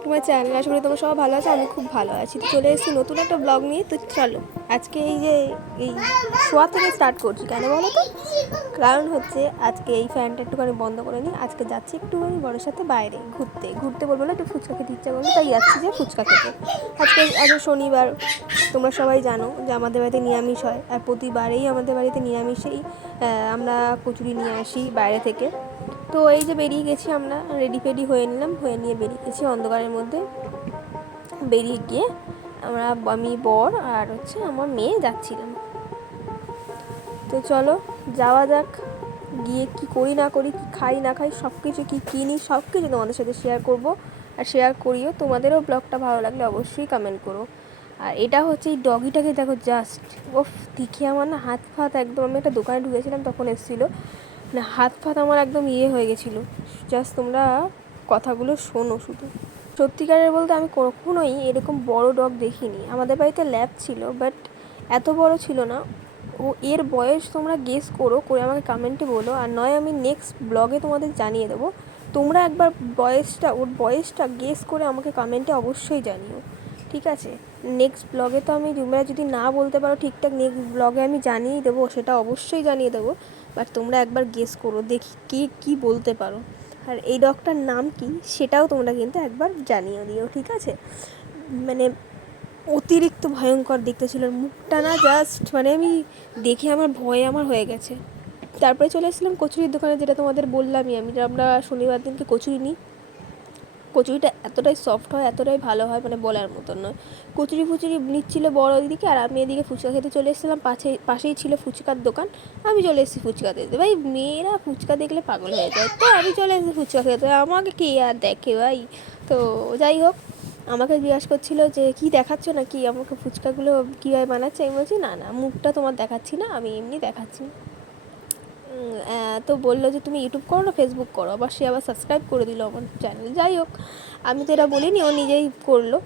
Back to my channel. আশা করি তোমরা সবাই ভালো আছো, আমি খুব ভালো আছি। তো চলে এসেছি নতুন একটা ব্লগ নিয়ে। তো চলো আজকে এই শোয়া থেকে স্টার্ট করছি। কেন বলো তো? কারণ হচ্ছে আজকে এই ফ্যানটা একটুখানি বন্ধ করে নিই। আজকে যাচ্ছি একটুখানি বড়োর সাথে বাইরে ঘুরতে বলবো না, একটু ফুচকা খেতে ইচ্ছা করলো, তাই যাচ্ছি যে ফুচকা খেতে। আজকে শনিবার, তোমরা সবাই জানো যে আমাদের বাড়িতে নিরামিষ হয়, আর প্রতিবারেই আমাদের বাড়িতে নিরামিষেই আমরা কচুরি নিয়ে আসি বাইরে থেকে। তো এই যে বেরিয়ে গেছি, আমরা রেডি ফেডি হয়ে নিলাম, হয়ে নিয়ে বেরিয়ে গেছি অন্ধকারের মধ্যে। বেরিয়ে গিয়ে আমি বর আর হচ্ছে আমার মেয়ে যাচ্ছিলাম। তো চলো যাওয়া যাক, গিয়ে কি করি না করি, কি খাই না খাই, সব কিছু কী কিনি সব কিছু তোমাদের সাথে শেয়ার করব। আর শেয়ার করিও, তোমাদেরও ব্লগটা ভালো লাগলে অবশ্যই কমেন্ট করো। আর এটা হচ্ছে এই ডগিটাকে দেখো, জাস্ট ওফ, দেখে আমার না হাত ফাত একদম, আমি একটা দোকানে ঢুকেছিলাম তখন এসেছিলো, মানে হাত ফাত আমার একদম হয়ে গেছিলো। জাস্ট তোমরা কথাগুলো শোনো শুধু। সত্যিকারের বলতে আমি কখনোই এরকম বড় ডগ দেখিনি। আমাদের বাড়িতে ল্যাব ছিল, বাট এত বড় ছিল না। ও এর বয়স তোমরা গেস করে আমাকে কমেন্টে বলো, আর নয় আমি নেক্সট ব্লগে তোমাদের জানিয়ে দেবো। তোমরা একবার ওর বয়সটা গেস করে আমাকে কমেন্টে অবশ্যই জানিও, ঠিক আছে? নেক্সট ব্লগে তো আমি, তোমরা যদি না বলতে পারো ঠিকঠাক, নেক্সট ব্লগে আমি জানিয়েই দেবো, সেটা অবশ্যই জানিয়ে দেবো। বাট তোমরা একবার গেস করো, দেখি কী বলতে পারো। আর এই ডগটার নাম কি সেটাও তোমরা কিন্তু একবার জানিয়ে দিও, ঠিক আছে? মানে অতিরিক্ত ভয়ঙ্কর দেখতে ছিল, মুখটা না জাস্ট, মানে আমি দেখে আমার হয়ে গেছে। তারপরে চলে এসেছিলাম কচুরির দোকানে, যেটা তোমাদের বললামই আমরা শনিবার দিনকে কচুরি নিই। কচুরিটা এতটাই সফট হয়, এতটাই ভালো হয়, মানে বলার মতন নয়। কচুরি ফুচুরি নিচ্ছিল বড় দিকে, আর আমি এদিকে ফুচকা খেতে চলে এসেছিলাম। পাশেই ছিল ফুচকার দোকান, আমি চলে এসেছি ফুচকা খেতে। ভাই মেয়েরা ফুচকা দেখলে পাগল হয়ে যায়, তো আমি চলে এসেছি ফুচকা খেতে, আমাকে কে আর দেখে ভাই। তো যাই হোক, আমাকে জিজ্ঞাসা করছিলো যে কী দেখাচ্ছ না কি, আমাকে ফুচকাগুলো কীভাবে বানাচ্ছে। আমি বলছি না মুখটা তোমার দেখাচ্ছি না, আমি এমনি দেখাচ্ছি। তো বললো যে তুমি ইউটিউব করো না ফেসবুক করো, আবার সে আবার সাবস্ক্রাইব করে দিল আমার চ্যানেল। যাই হোক, আমি তো এটা বলিনি, ও নিজেই করলো।